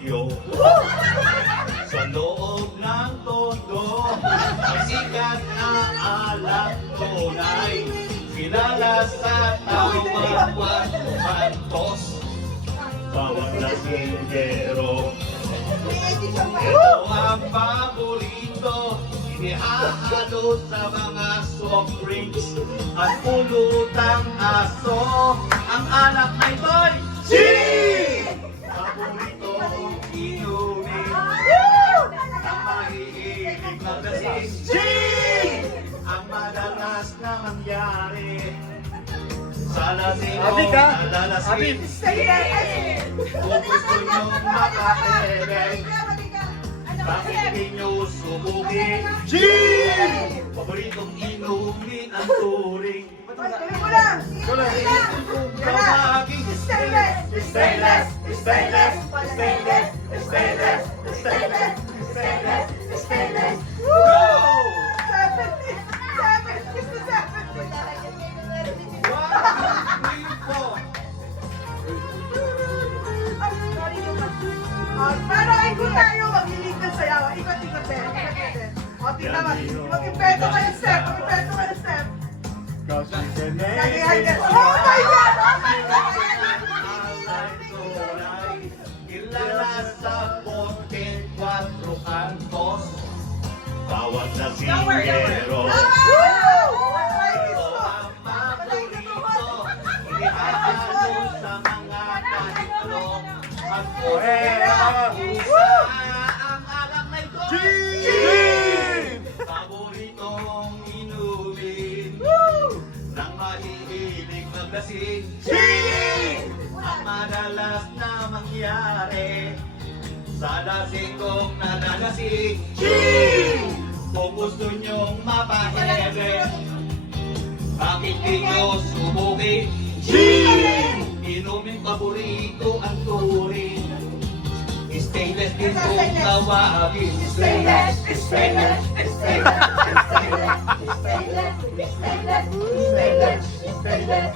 bagyo. Sa loob ng todo, may sikat na alak tunay. Kilala sa tawag 400. Bawat lasinggero. Ito ang paborito, inihahalo sa mga soft drinks at pulutang aso. Ang alak na ito'y gin! Paborito inumin ang mahihilig maglasing. Gin! Ang madalas na mangyari sa lasing o nalalasing. Kung gusto nyo makaibig, bakit di nyo subukin? Gin! Paboritong inumin ang turing. Kamaging stainless, stainless, stainless, stainless, stainless, stainless, stainless, stainless. Go! 1, 2, 3, 4. Pero ikot tayo, mag-hilig ng sayaw. Ikot-ikot din. O, tingnan mo. Mag-impeto kayo step. Mag-impeto kayo step. Oh my God! Kilala sa 44 kantos. Bawat lasinggero. Ito ang paborito. Inihahalo sa mga kanitlong at purera. Isa ang alak na ito. Gin! Paboritong inumin ng mahihilig maglasing. Gin! Ang madalas na mangyari sa lasing kong nalalasing. Gin! Kung gusto nyong mapahebe, bakit di nyo subukin? Gin! Inumin paborito ang turing. Stainless din kung tawagin. Stainless, stainless, stainless, stainless, stainless, stainless, stainless, stainless.